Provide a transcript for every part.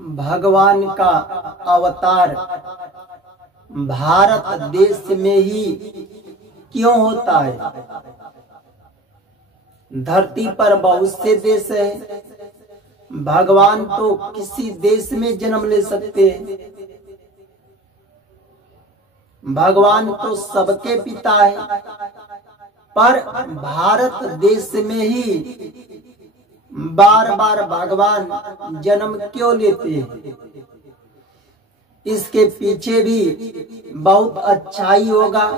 भगवान का अवतार भारत देश में ही क्यों होता है? धरती पर बहुत से देश है, भगवान तो किसी देश में जन्म ले सकते हैं। भगवान तो सबके पिता है, पर भारत देश में ही बार बार भगवान जन्म क्यों लेते हैं? इसके पीछे भी बहुत अच्छाई होगा,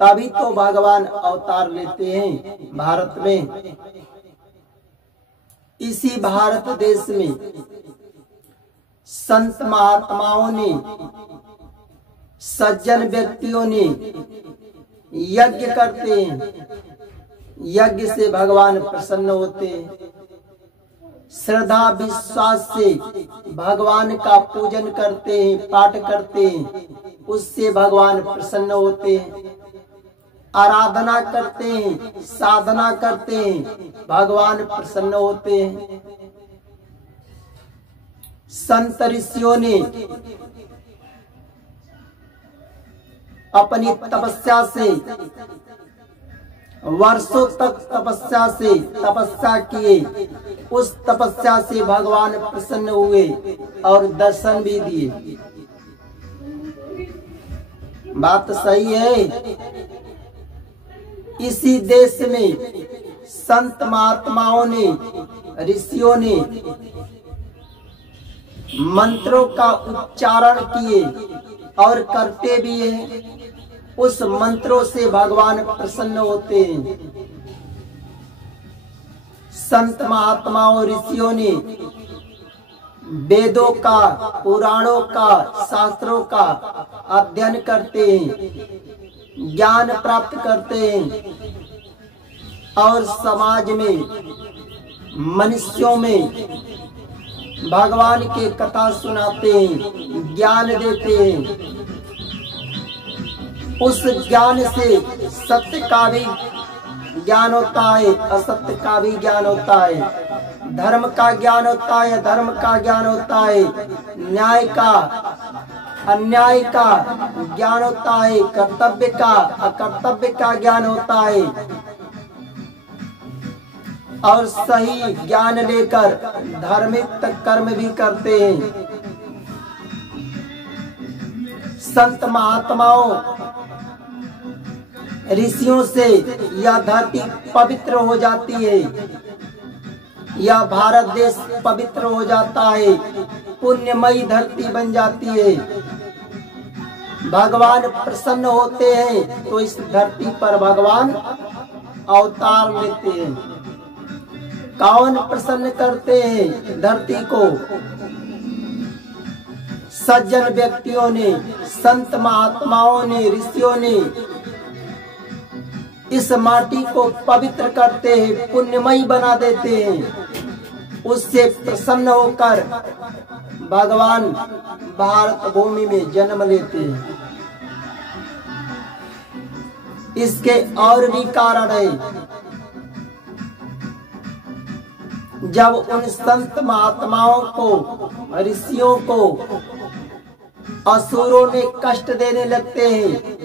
तभी तो भगवान अवतार लेते हैं भारत में। इसी भारत देश में संत महात्माओं ने, सज्जन व्यक्तियों ने यज्ञ करते हैं। यज्ञ से भगवान प्रसन्न होते हैं। श्रद्धा विश्वास से भगवान का पूजन करते हैं, पाठ करते हैं, उससे भगवान प्रसन्न होते हैं। आराधना करते हैं, साधना करते हैं, भगवान प्रसन्न होते हैं। संत ऋषियों ने अपनी तपस्या से, वर्षों तक तपस्या किए, उस तपस्या से भगवान प्रसन्न हुए और दर्शन भी दिए। बात सही है। इसी देश में संत महात्माओं ने, ऋषियों ने मंत्रों का उच्चारण किए और करते भी हैं। उस मंत्रों से भगवान प्रसन्न होते हैं। संत महात्माओं, ऋषियों ने वेदों का, पुराणों का, शास्त्रों का अध्ययन करते हैं, ज्ञान प्राप्त करते हैं और समाज में, मनुष्यों में भगवान की कथा सुनाते हैं, ज्ञान देते हैं। उस ज्ञान से सत्य का भी ज्ञान होता है, असत्य का भी ज्ञान होता है, धर्म का ज्ञान होता है, धर्म का ज्ञान होता है, न्याय का, अन्याय का ज्ञान होता है, कर्तव्य का, अकर्तव्य का ज्ञान होता है। और सही ज्ञान लेकर धार्मिक कर्म भी करते हैं। संत महात्माओं, ऋषियों से यह धरती पवित्र हो जाती है, यह भारत देश पवित्र हो जाता है, पुण्यमयी धरती बन जाती है। भगवान प्रसन्न होते हैं तो इस धरती पर भगवान अवतार लेते हैं। कौन प्रसन्न करते हैं धरती को? सज्जन व्यक्तियों ने, संत महात्माओं ने, ऋषियों ने इस माटी को पवित्र करते हैं, पुण्यमयी बना देते हैं। उससे प्रसन्न होकर भगवान भारत भूमि में जन्म लेते हैं। इसके और भी कारण है। जब उन संत महात्माओं को, ऋषियों को असुरों ने कष्ट देने लगते हैं,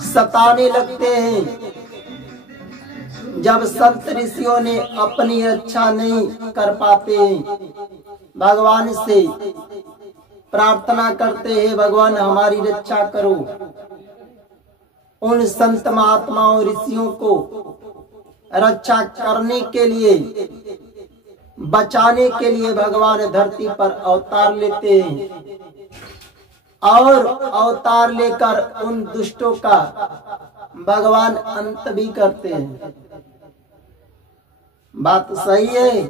सताने लगते हैं, जब संत ऋषियों ने अपनी रक्षा नहीं कर पाते हैं, भगवान से प्रार्थना करते हैं, भगवान हमारी रक्षा करो। उन संत महात्माओं, ऋषियों को रक्षा करने के लिए, बचाने के लिए भगवान धरती पर अवतार लेते हैं और अवतार लेकर उन दुष्टों का भगवान अंत भी करते हैं। बात सही है।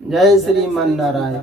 जय श्री मन नारायण।